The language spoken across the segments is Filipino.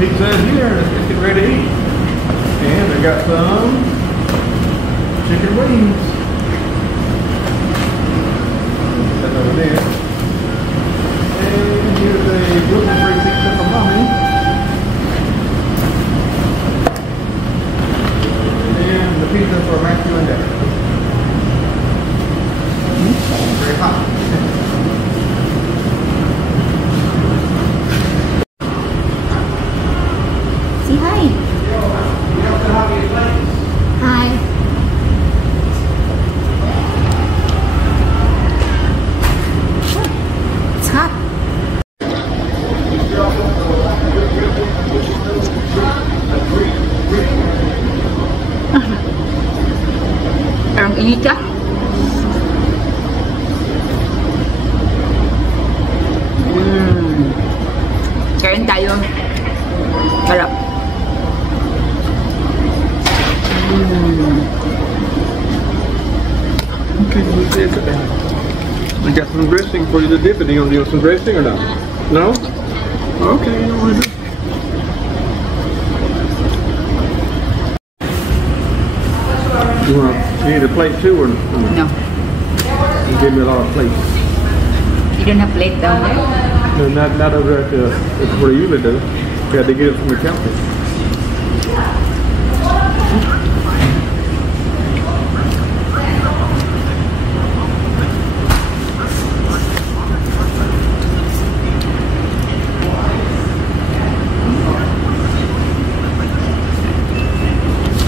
pizza is here. Let's get ready to eat. And I got some chicken wings. That's over there. And here's a gluten-free pizza for Mommy. And the pizza for Matthew and Dad. Very hot. Say hi. Hi. It's hot. Parang init ka? Kain tayo. Sarap. Okay, I got some dressing for you to dip it. Are you gonna do some dressing or not? No? Okay, you don't want to do it. You need a plate too or No. You give me a lot of plates. You don't have plate down there? No, not over at where you live, though. You had to get it from the counter.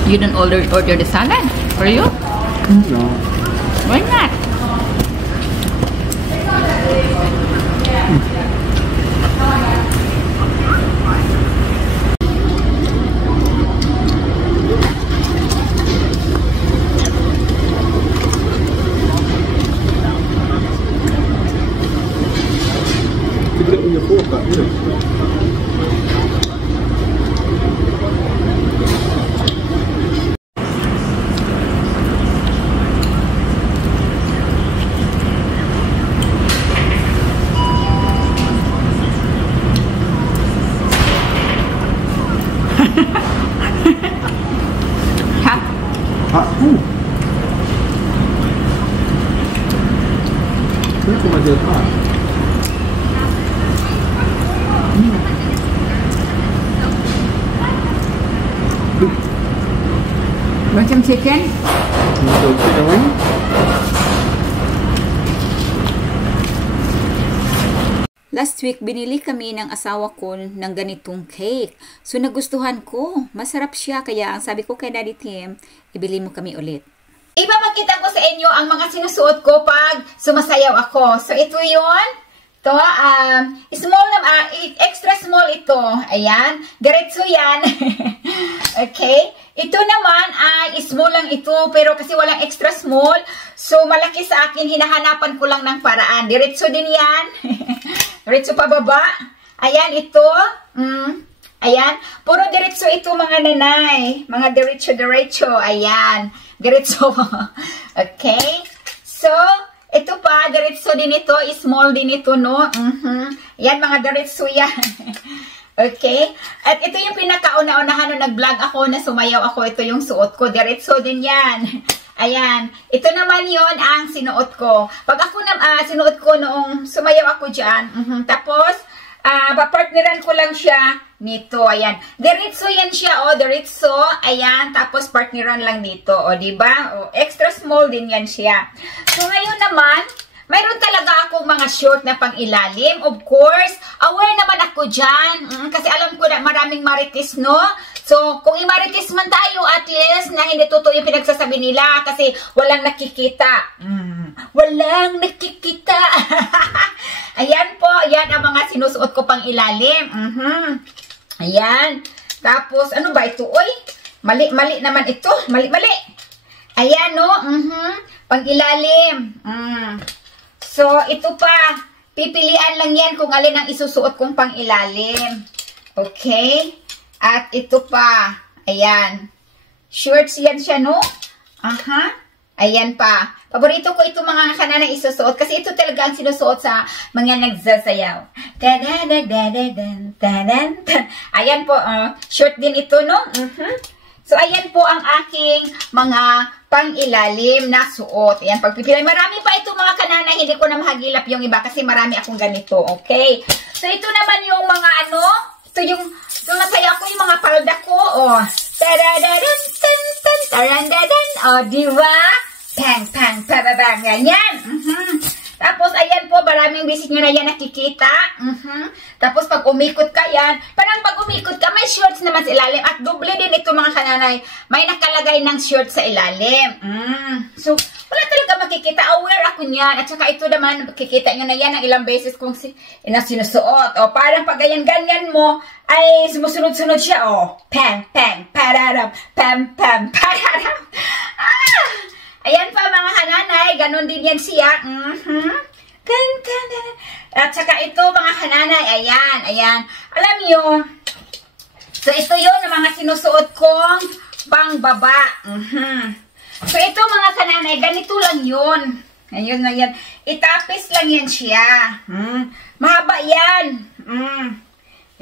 You don't order the salad for you? No. Why not? You put it in your fork back here. Hot. Hot food. That's what I did hot. Want some chicken? So chicken wing? Last week, binili kami ng asawa ko ng ganitong cake. So, nagustuhan ko. Masarap siya. Kaya, ang sabi ko kay Daddy Tim, ibili mo kami ulit. Ipapakita ko sa inyo ang mga sinusuot ko pag sumasayaw ako. So, ito yun. Ito, small na, extra small ito. Ayan. Diretso yan. Okay. Ito naman ay small lang ito. Pero kasi walang extra small. So, malaki sa akin. Hinahanapan ko lang ng paraan. Diretso din yan. Diretso pa baba. Ayan, ito. Ayan. Puro diretso ito mga nanay. Mga diretso. Ayan. Diretso. Okay. So, ito pa. Diretso din ito. Small din ito, no? Ayan, mga diretso yan. Okay. At ito yung pinakauna-unahan nung nag-vlog ako na sumayaw ako. Ito yung suot ko. Diretso din yan. Ayan. Ito naman yon ang sinuot ko. Pag ako sinuot ko noong sumayaw ako dyan. Tapos, papartneran ko lang siya nito. Ayan. Diretso yan siya. O, diretso. Ayan. Tapos, partneran lang dito. O, diba? O, extra small din yan siya. So, ngayon naman, mayroon talaga akong mga short na pang ilalim. Of course, aware naman ako dyan. Kasi alam ko na maraming marites, no? So, kung i-marites man tayo, at least, na hindi totoo yung pinagsasabi nila kasi walang nakikita. Walang nakikita. Ayan po, yan ang mga sinusuot ko pang ilalim. Ayan. Tapos, ano ba ito? Uy, mali naman ito. Mali. Ayan, no? Pang ilalim. So, ito pa. Pipilian lang yan kung alin ang isusuot kong pang ilalim. Okay? At ito pa. Ayan. Shorts yan siya, no? Ayan pa. Paborito ko ito mga kananay isusuot kasi ito talaga ang sinusuot sa mga nagsasayaw. Ayan po, short din ito, no? So, ayan po ang aking mga pang-ilalim na suot. Ayan, pagpipilay. Marami pa ito mga kananay, hindi ko na mahagilap yung iba kasi marami akong ganito, okay? So, ito naman yung mga ito yung nasaya ko, yung mga palda ko, diba? Pang, pababang, ganyan. Tapos, ayan po, maraming bisis nyo na yan nakikita. Tapos, pag umikot ka yan, parang pag umikot ka, may shorts naman sa ilalim. At doble din ito mga kananay. May nakalagay ng shorts sa ilalim. So, wala talaga makikita. Aware ako niyan. At saka ito naman, makikita nyo na yan ang ilang beses kung sinusuot. O, parang pag ganyan mo, ay sumusunod-sunod siya. O, pang, pararam, pam, pararam. Ayan pa mga kananay, ganun din yan siya. At saka ito mga kananay, ayan. Alam nyo, so ito yun ang mga sinusuot kong pangbaba. So ito mga kananay, ganito lang yun. Ayun na yan. Itapis lang yan siya. Mahaba yan.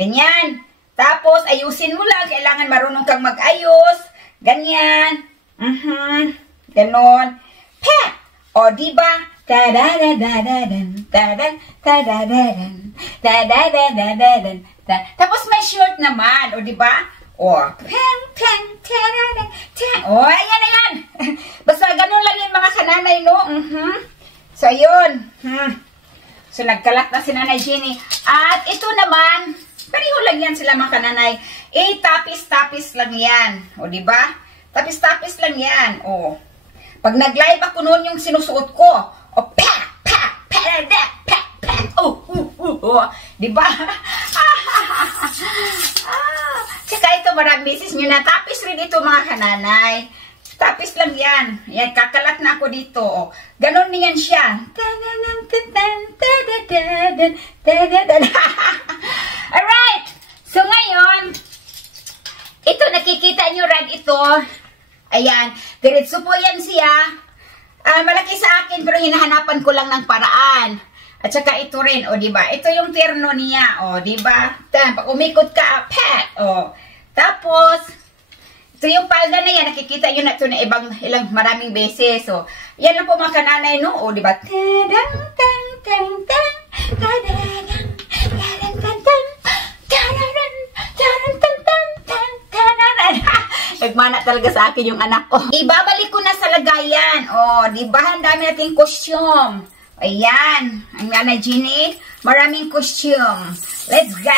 Ganyan. Tapos ayusin mo lang, kailangan marunong kang mag-ayos. Ganyan. Ganon. Pat! O, diba? Tapos may short naman. O, diba? O, o, ayan. Basta ganon lang yung mga kananay, no? So, yun. So, nagkalat na si Nanay Jenny. At ito naman, pareho lang yan sila mga kananay. Tapis-tapis lang yan. O, diba? Tapis-tapis lang yan. O, pag nag-live ako noon yung sinusuot ko, diba? Tsaka ito maraming beses nyo na, tapis rin ito mga kananay. Tapis lang yan. Yan, kakalat na ako dito. O, ganon niyan siya. Alright! So ngayon, ito nakikita nyo rin ito. Ayan, diretso po yan siya. Malaki sa akin pero hinahanapan ko lang ng paraan. At saka ito rin, o diba? Ito yung terno niya, o diba? Pag umikot ka, pat, o. Tapos, ito yung palda na yan, nakikita nyo na ito na ilang maraming beses. So, yan lang po mga kananay, no? O diba? Nagmana talaga sa akin yung anak ko. Ibabalik ko na sa lagayan. O, diba? Ang dami nating costume. Ayan. Ang Nanay Jenny, maraming costume. Let's go!